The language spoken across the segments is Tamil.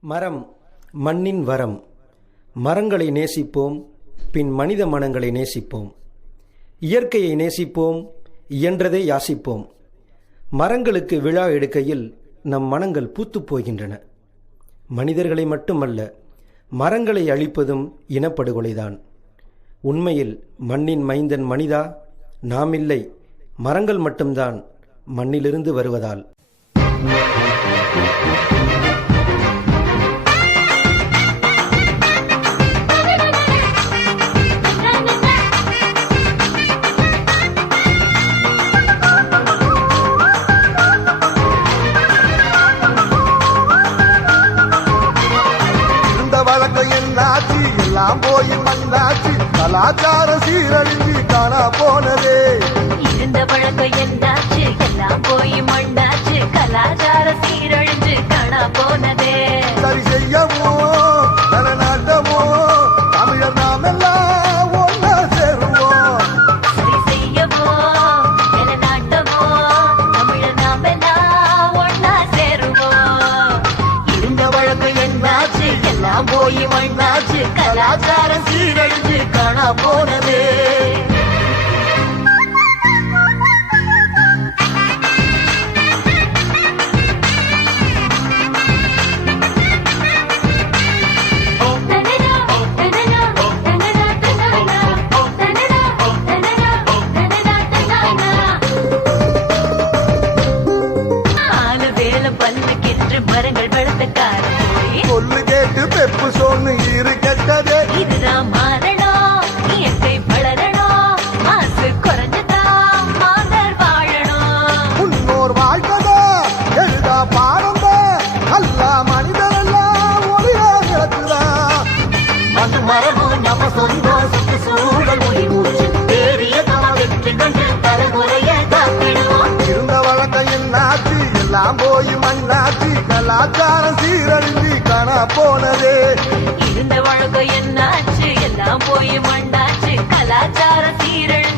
மரம் மண்ணின் வரம். மரங்களை நேசிப்போம் பின் மனித மனங்களை நேசிப்போம். இயற்கையை நேசிப்போம் இயன்றதை யாசிப்போம். மரங்களுக்கு விழா எடுக்கையில் நம் மனங்கள் பூத்துப் போகின்றன. மனிதர்களை மட்டுமல்ல மரங்களை அழிப்பதும் இனப்படுகொலைதான். உண்மையில் மண்ணின் மைந்தன் மனிதா நாம் இல்லை மரங்கள் மட்டும்தான் மண்ணிலிருந்து வருவதால். எல்லாம் போய் மண்ணாச்சு கலாச்சார சீரழிஞ்சு காணா போனதே. இருந்த பழக்கம் என்னாச்சு? எல்லாம் போய் மண்ணாச்சு. கலாச்சார சீரழிஞ்சு காணா போனதே. சரி செய்யவோ? நலநாட்டமோ தமிழர் நாம் எல்லாம் ஒன்னா சேருவோம் சரி செய்யவோ? என நாட்டமோ தமிழர் நாம் எல்லாம் ஒன்னா சேருவோம் இருந்த பழக்கம் என்னாச்சு? எல்லாம் போய் மண்ணாச்சு கலாச்சார சீரழிஞ்சு காணா போனதே. மரங்கள் வளர்த்த காலம் போய் சொல்லு கேட்டு பெப்பு சொன்னு இரு கெட்டதே இதுதான் மாறணும் இயற்கை வளரணும். மாசு குறைஞ்சுதான் மாந்தர் வாழணும். முன்னோர் வாழ்க்கதா எழுதா பாடந்தா அல்லா மனிதரெல்லாம் ஒளியா கிடக்குதான் மண் மரமும் நம்ம சொந்தம் சுற்றுச்சூழல் மொழி மூச்சு. பெரிய நம்ம வெற்றி கண்டு தலைமுறைய காத்திடுவோம் இருந்த வழக்கம் என்னாச்சு எல்லாம் போய் மண்ணாச்சு கலாச்சாரம் காணா போனது. இருந்த வழக்கம் என்னாச்சு? எல்லாம் போய் மண்டாச்சு. கலாச்சார சீரழிஞ்சு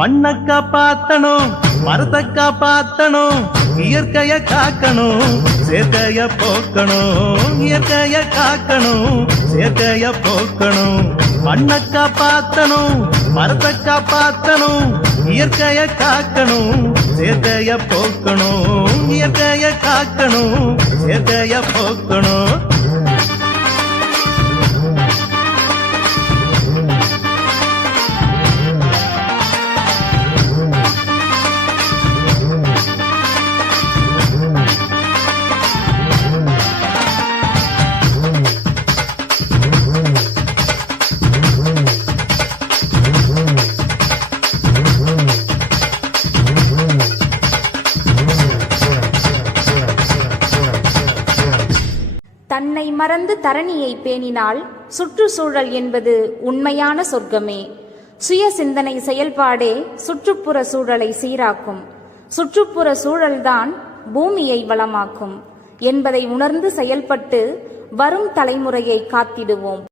மண்ணை காப்பாத்தணும் மரத்தை காப்பாத்தணும் இயற்கைய காக்கணும் சேர்க்கைய போக்கணும் இயற்கைய காக்கணும் சேர்க்கைய போக்கணும். மண்ணை காப்பாத்தணும் மரத்தை காப்பாத்தணும் இயற்கைய காக்கணும் சேர்க்கைய போக்கணும் இயற்கைய காக்கணும் சேர்க்கைய போக்கணும். தன்னை மறந்து தரணியை பேணினால் சுற்றுச்சூழல் என்பது உண்மையான சொர்க்கமே. சுய சிந்தனை செயல்பாடே சுற்றுப்புற சூழலை சீராக்கும். சுற்றுப்புற சூழல்தான் பூமியை வளமாக்கும் என்பதை உணர்ந்து செயல்பட்டு வரும் தலைமுறையை காத்திடுவோம்.